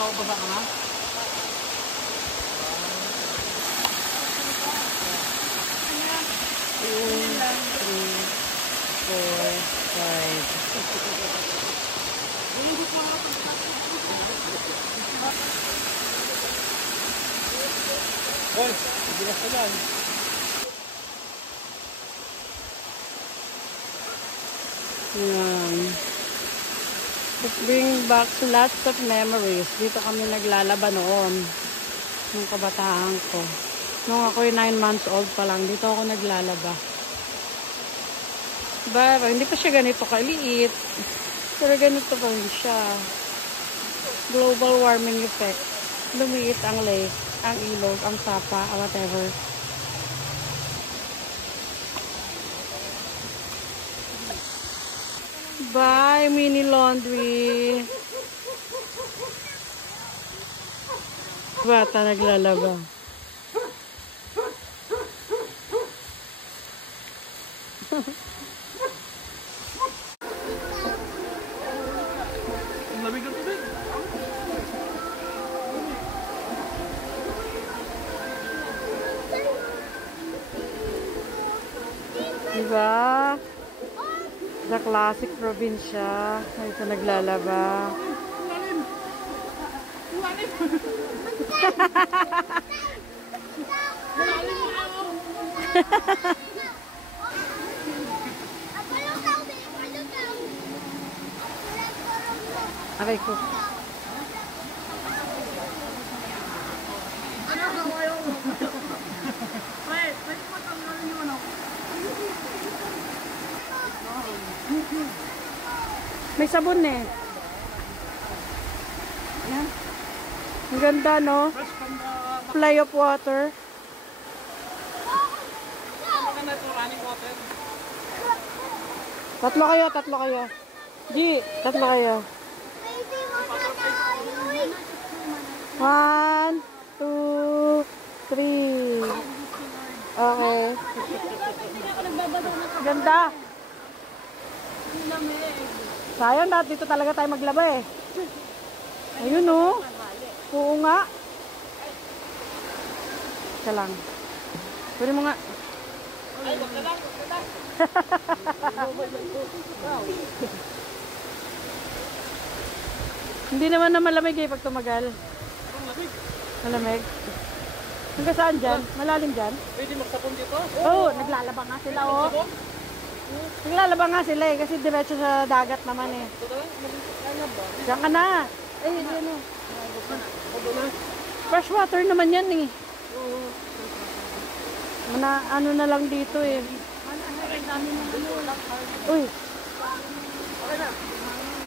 Baba ka na? 2, 3, 4, 5. Hoy, bilas ka dyan. Yan. It brings back lots of memories. Dito kami naglalaba noon. Nung kabataan ko. Nung ako'y 9 months old pa lang, dito ako naglalaba. Diba? Hindi pa siya ganito kaliit. Pero ganito pa rin siya. Global warming effect. Lumiit ang lake, ang ilog, ang sapa, whatever. Bye, mini laundry. Bata naglalaba. Ang lamig ng tubig. Diba? The classic probinsya. Ito naglalaba. Aray ko. May sabon eh. Ayan. Ang ganda, no? Fly of water. Tatlo kayo, tatlo kayo. G, tatlo kayo. 1, 2, 3. Okay. Ganda. Sayang na, dito talaga tayo maglaba eh. Ayun oh. Oo nga. Isa lang. Pwede mo nga. Ay, wag ka lang, wag ka lang. Hindi naman na malamig eh pag tumagal. Malamig. Hanggang saan dyan? Malalim dyan? Pwede magsapon dito? Oo, naglalaba nga sila oh. Naglalaba nga sila eh kasi diretso sa dagat naman eh. Diyan ka na. Eh, yan o. Fresh water naman yan eh. Ano na lang dito eh. Uy.